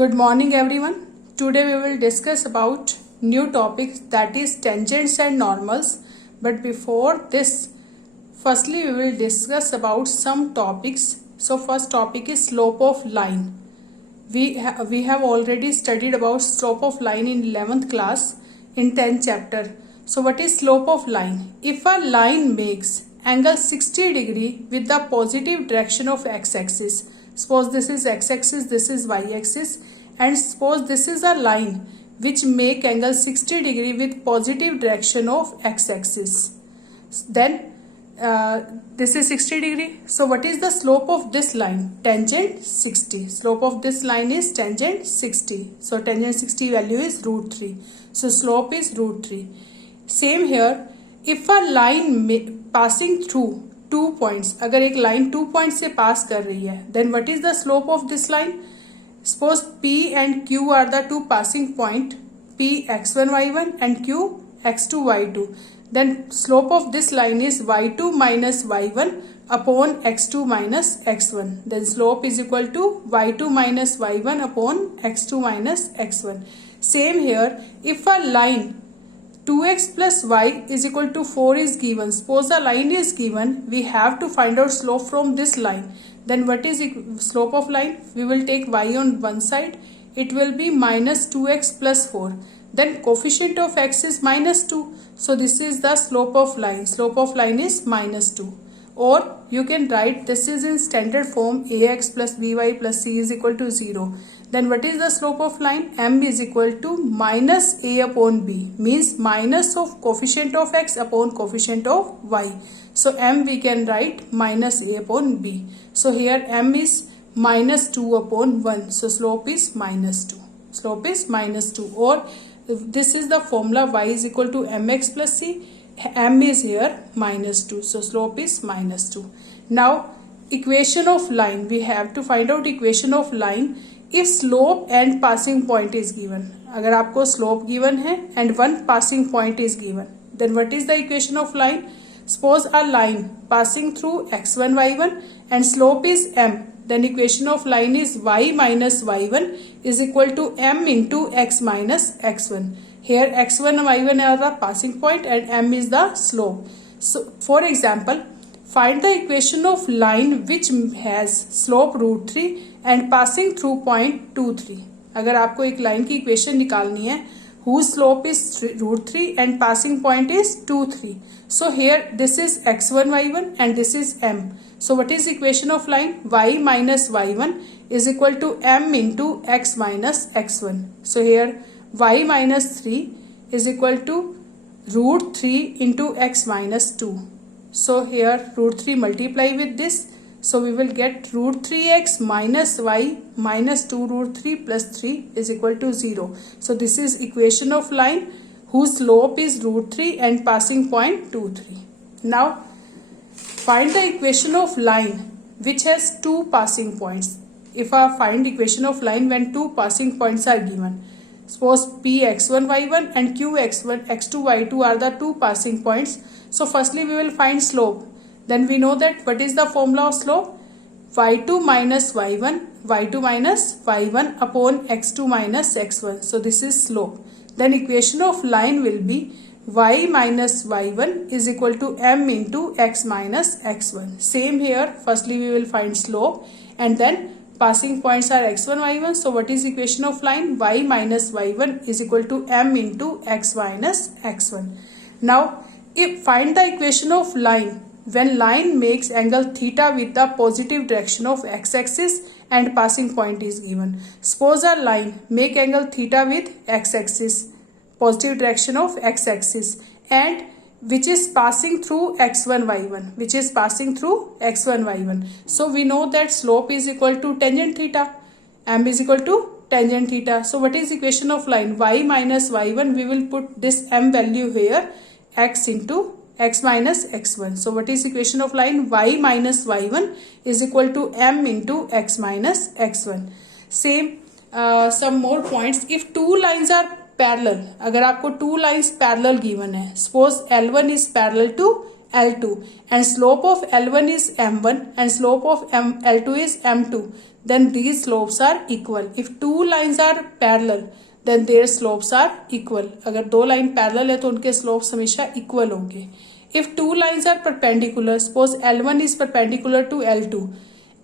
Good morning everyone. Today we will discuss about new topic that is tangents and normals. But before this, firstly we will discuss about some topics. So first topic is slope of line. We have already studied about slope of line in 11th class in 10th chapter. So what is slope of line? If a line makes angle 60 degree with the positive direction of x-axis, suppose this is x-axis, this is y-axis, and suppose this is a line which make angle 60 degree with positive direction of x-axis, then this is 60 degree. So what is the slope of this line? Tangent 60. Slope of this line is tangent 60. So tangent 60 value is root 3. So slope is root 3. Same here, if a line passing through 2 points, अगर एक line 2 points से pass कर रही है, then what is the slope of this line? Suppose P and Q are the two passing point, P x1 y1 and Q x2 y2. Then slope of this line is y2 minus y1 upon x2 minus x1. Then slope is equal to y2 minus y1 upon x2 minus x1. Same here, if a line 2x plus y is equal to 4 is given. Suppose a line is given, we have to find out slope from this line. Then what is slope of line? We will take y on one side. It will be minus 2x plus 4. Then coefficient of x is minus 2. So this is the slope of line. Slope of line is minus 2. Or you can write this is in standard form ax plus by plus c is equal to 0. Then what is the slope of line? M is equal to minus a upon b. Means minus of coefficient of x upon coefficient of y. So m we can write minus a upon b. So here m is minus 2 upon 1. So slope is minus 2. Slope is minus 2. Or this is the formula y is equal to mx plus c. M is here minus 2. So slope is minus 2. Now equation of line. We have to find out equation of line if slope and passing point is given. अगर आपको slope given है and one passing point is given, then what is the equation of line? Suppose a line passing through x1 y1 and slope is m. Then equation of line is y minus y1 is equal to m into x minus x1. Here x1 and y1 are the passing point and m is the slope. So for example, find the equation of line which has slope root 3 and passing through point 2 3. अगर आपको एक line की equation निकालनी है whose slope is root 3 and passing point is 2 3. So here this is x1 y1 and this is m. So what is equation of line? Y minus y1 is equal to m into x minus x1. So here y minus 3 is equal to root 3 into x minus 2. So here root 3 multiply with this. So we will get root 3x minus y minus 2 root 3 plus 3 is equal to 0. So this is equation of line whose slope is root 3 and passing point 2 3. Now find the equation of line which has two passing points. If I find equation of line when two passing points are given. Suppose P x1 y1 and Q x1 x2 y2 are the two passing points. So firstly we will find slope. Then we know that what is the formula of slope? y2 minus y1 upon x2 minus x1. So this is slope. Then equation of line will be y minus y1 is equal to m into x minus x1. Same here. Firstly we will find slope and then passing points are x1 y1. So what is equation of line? Y minus y1 is equal to m into x minus x1. Now if find the equation of line when line makes angle theta with the positive direction of x-axis and passing point is given. Suppose a line make angle theta with x-axis, positive direction of x-axis, and which is passing through x1 y1, which is passing through x1 y1. So we know that slope is equal to tangent theta, m is equal to tangent theta. So what is equation of line? Y minus y1, we will put this m value here, x into x minus x1. So what is equation of line? Y minus y1 is equal to m into x minus x1. Same some more points. If two lines are parallel, अगर आपको two lines parallel given है, suppose L1 is parallel to L2 and slope of L1 is M1 and slope of L2 is M2, then these slopes are equal. If two lines are parallel, then their slopes are equal. अगर दो line parallel है तो उनके slopes हमेशा equal होंगे. If two lines are perpendicular, suppose L1 is perpendicular to L2,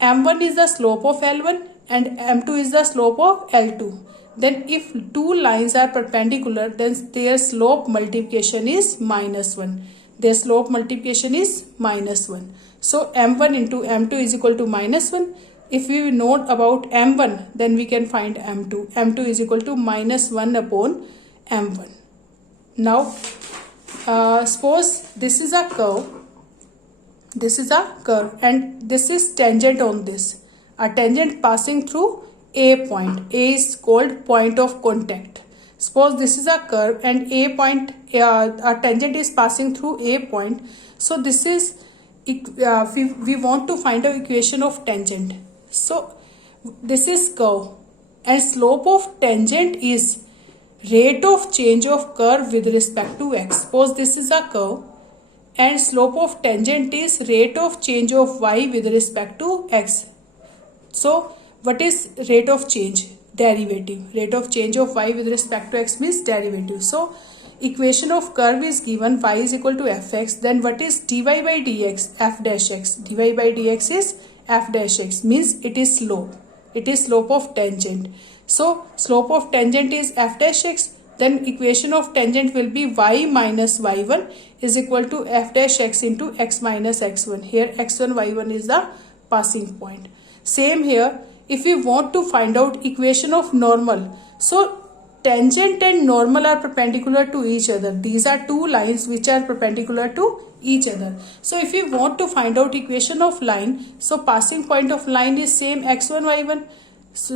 M1 is the slope of L1 and M2 is the slope of L2. Then if two lines are perpendicular, then their slope multiplication is -1. Their slope multiplication is -1. So M1 into M2 is equal to -1. If we know about M1, then we can find M2. M2 is equal to -1 upon M1. Now, suppose this is a curve. This is a curve and this is tangent on this. A tangent passing through A point. A is called point of contact. Suppose this is a curve and A point, a tangent is passing through A point. So this is, we want to find the equation of tangent. So this is curve and slope of tangent is rate of change of curve with respect to x. Suppose this is a curve and slope of tangent is rate of change of y with respect to x. So what is rate of change? Derivative. Rate of change of y with respect to x means derivative. So equation of curve is given, y is equal to fx. Then what is dy by dx? F dash x. Dy by dx is f dash x, means it is slope. It is slope of tangent. So slope of tangent is f dash x. Then equation of tangent will be y minus y1 is equal to f dash x into x minus x1. Here x1 y1 is the passing point. Same here, if we want to find out equation of normal, so tangent and normal are perpendicular to each other. These are two lines which are perpendicular to each other. So if we want to find out equation of line, so passing point of line is same x1 y1. So,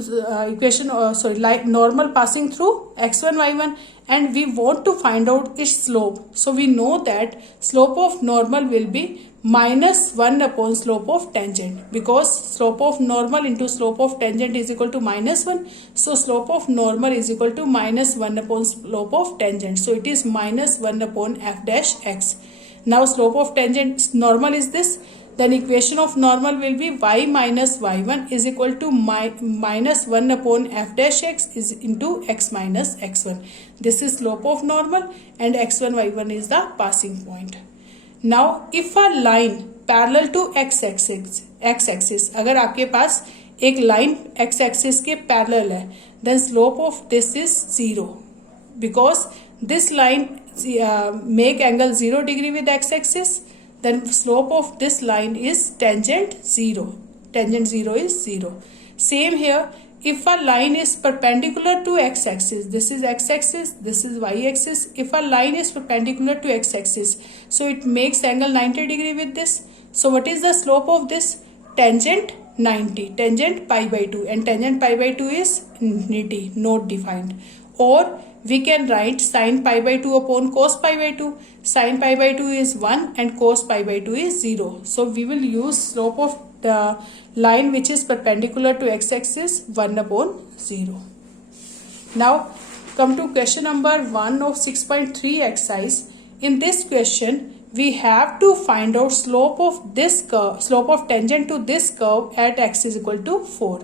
normal passing through x1 y1 and we want to find out its slope. So we know that slope of normal will be -1 upon slope of tangent, because slope of normal into slope of tangent is equal to -1. So slope of normal is equal to -1 upon slope of tangent. So it is -1 upon f dash x. Now slope of tangent normal is this. Then equation of normal will be y minus y1 is equal to -1 upon f dash x is into x minus x1. This is slope of normal and x1 y1 is the passing point. Now if a line parallel to x axis, अगर आपके पास एक line x axis के parallel है, then slope of this is 0, because this line make angle 0 degree with x axis. Then slope of this line is tangent 0. Tangent 0 is 0. Same here, if a line is perpendicular to x axis, this is x axis, this is y axis. If a line is perpendicular to x axis, so it makes angle 90 degree with this. So what is the slope of this? Tangent 90. Tangent pi by 2, and tangent pi by 2 is infinity, not defined. Or we can write sin pi by 2 upon cos pi by 2. Sin pi by 2 is 1 and cos pi by 2 is 0. So we will use slope of the line which is perpendicular to x axis 1 upon 0. Now come to question number 1 of 6.3 exercise. In this question we have to find out slope of this curve, slope of tangent to this curve at x is equal to 4.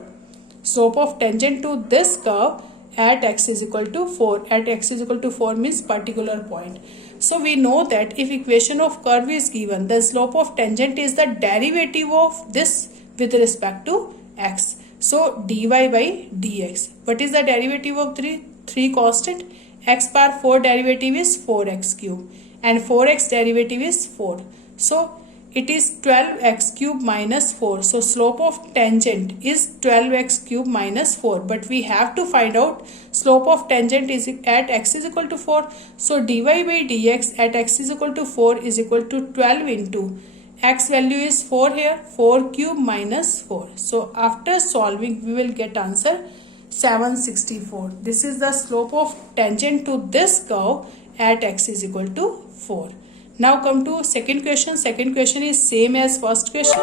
Slope of tangent to this curve at x is equal to 4. At x is equal to 4 means particular point. So we know that if equation of curve is given, the slope of tangent is the derivative of this with respect to x. So dy by dx. What is the derivative of 3 constant? X bar 4 derivative is 4x cube and 4x derivative is 4. So it is 12x cube minus 4. So slope of tangent is 12x cube minus 4. But we have to find out slope of tangent is at x is equal to 4. So dy by dx at x is equal to 4 is equal to 12 into x value is 4 here, 4 cube minus 4. So after solving we will get answer 764. This is the slope of tangent to this curve at x is equal to 4. Now come to second question. Second question is same as first question.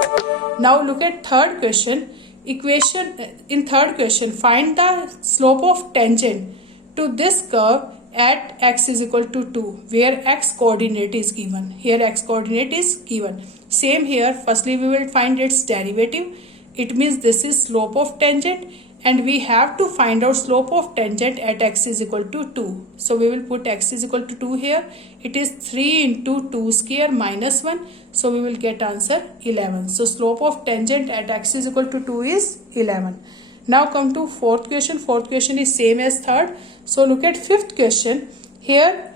Now look at third question. In third question, find the slope of tangent to this curve at x is equal to 2, where x coordinate is given. Here x coordinate is given. Same here, firstly we will find its derivative. It means this is slope of tangent, and we have to find out slope of tangent at x is equal to 2. So we will put x is equal to 2 here. It is 3 into 2 square minus 1. So we will get answer 11. So slope of tangent at x is equal to 2 is 11. Now come to fourth question. Fourth question is same as third. So look at fifth question. Here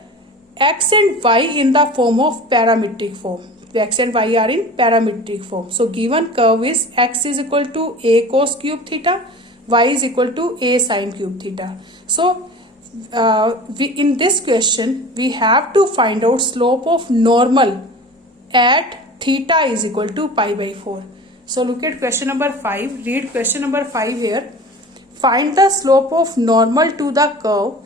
x and y in the form of parametric form. The x and y are in parametric form. So given curve is x is equal to a cos cube theta, y is equal to a sin cube theta. So in this question we have to find out slope of normal at theta is equal to pi by 4. So look at question number 5. Read question number 5 here. Find the slope of normal to the curve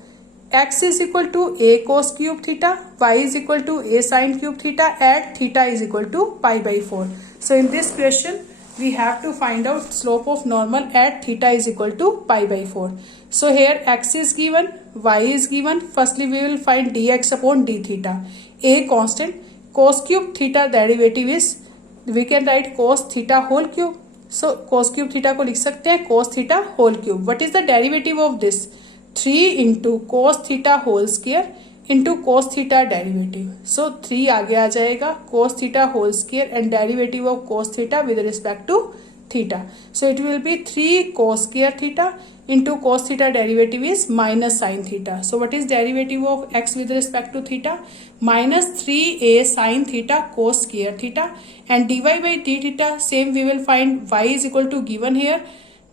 x is equal to a cos cube theta, y is equal to a sin cube theta at theta is equal to pi by 4. So in this question we have to find out slope of normal at theta is equal to pi by 4. So here x is given, y is given. Firstly we will find dx upon d theta. A constant, cos cube theta derivative is, we can write cos theta whole cube. So cos cube theta को लिख सकते हैं cos theta whole cube. What is the derivative of this? 3 into cos theta whole square into cos theta derivative. So 3 आगे आ जाएगा, cos theta whole square and derivative of cos theta with respect to theta. So it will be 3 cos square theta into cos theta derivative is minus sin theta. So what is derivative of x with respect to theta? Minus 3a sin theta cos square theta, and dy by d theta same we will find y is equal to given here.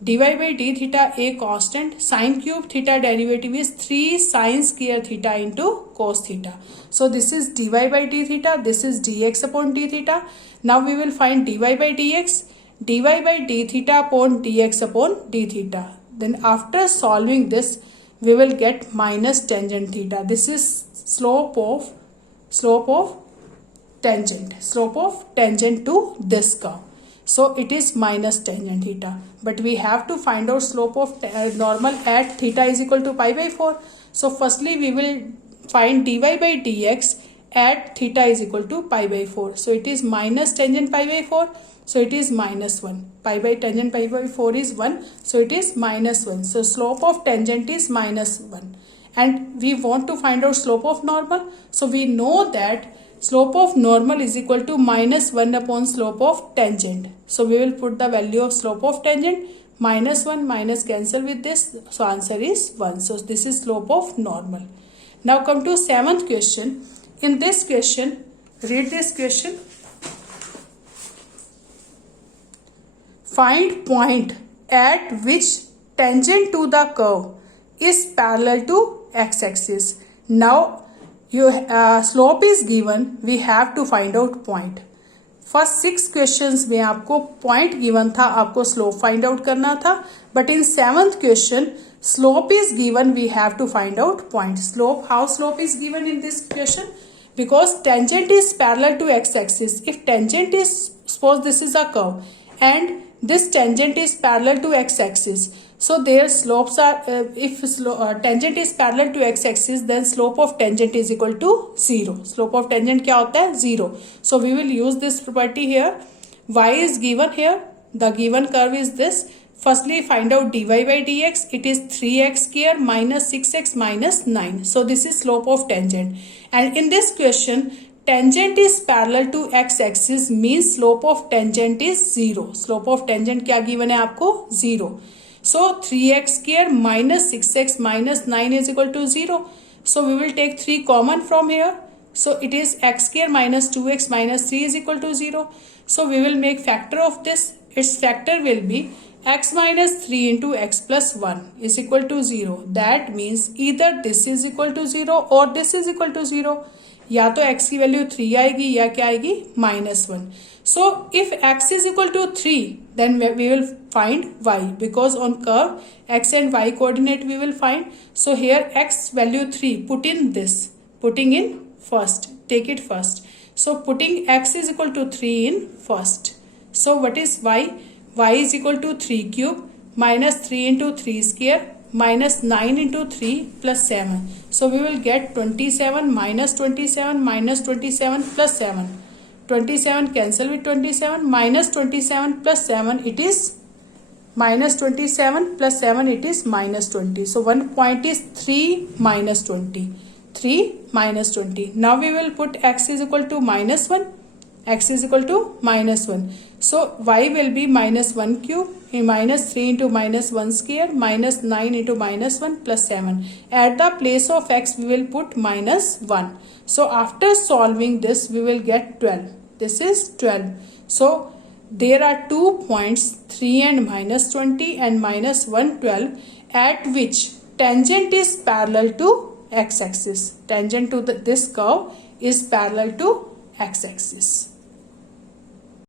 Dy by d theta a constant, sin cube theta derivative is 3 sin square theta into cos theta. So this is dy by d theta, this is dx upon d theta. Now we will find dy by dx, dy by d theta upon dx upon d theta. Then after solving this we will get minus tangent theta. This is slope of tangent to this curve. So it is minus tangent theta. But we have to find out slope of normal at theta is equal to pi by 4. So firstly we will find dy by dx at theta is equal to pi by 4. So it is minus tangent pi by 4. So it is minus 1. Pi by tangent pi by 4 is 1. So it is minus 1. So slope of tangent is minus 1. And we want to find out slope of normal. So we know that slope of normal is equal to minus 1 upon slope of tangent. So we will put the value of slope of tangent, minus 1 minus cancel with this. So answer is 1. So this is slope of normal. Now come to 7th question. In this question, read this question. Find point at which tangent to the curve is parallel to x-axis. Now slope is given, we have to find out point. First 6 questions में आपको point given था, आपको slope find out करना था. But in 7th question slope is given, we have to find out point. Slope, how slope is given in this question? Because tangent is parallel to x-axis. If tangent is, suppose this is a curve and this tangent is parallel to x-axis, so their slopes are, if tangent is parallel to x-axis, then slope of tangent is equal to 0. Slope of tangent क्या होता है? 0. So we will use this property here. Y is given here. The given curve is this. Firstly, find out dy by dx. It is 3x square minus 6x minus 9. So this is slope of tangent. And in this question, tangent is parallel to x-axis means slope of tangent is 0. Slope of tangent क्या given है आपको? 0. So 3x square minus 6x minus 9 is equal to 0. So we will take 3 common from here. So it is x square minus 2x minus 3 is equal to 0. So we will make factor of this. Its factor will be x minus 3 into x plus 1 is equal to 0. That means either this is equal to 0 or this is equal to 0. या तो x की value 3 आएगी या क्या आएगी? -1. So if x is equal to 3, then we will find y, because on curve x and y coordinate we will find. So here x value 3, put in this, putting in first, take it first. So putting x is equal to 3 in first. So what is y? Y is equal to 3 cube minus 3 into 3 square minus 9 into 3 plus 7. So we will get 27 minus 27 minus 27 plus 7. 27 cancel with 27, minus 27 plus 7, it is minus 27 plus 7, it is minus 20. So one point is 3 minus 20. 3 minus 20. Now we will put x is equal to minus 1. X is equal to minus 1. So y will be minus 1 cube, minus 3 into minus 1 square, minus 9 into minus 1 plus 7. At the place of x we will put minus 1. So after solving this we will get 12. This is 12. So there are 2 points, 3 and minus 20 and minus 112, at which tangent is parallel to x-axis. Tangent to this curve is parallel to x-axis.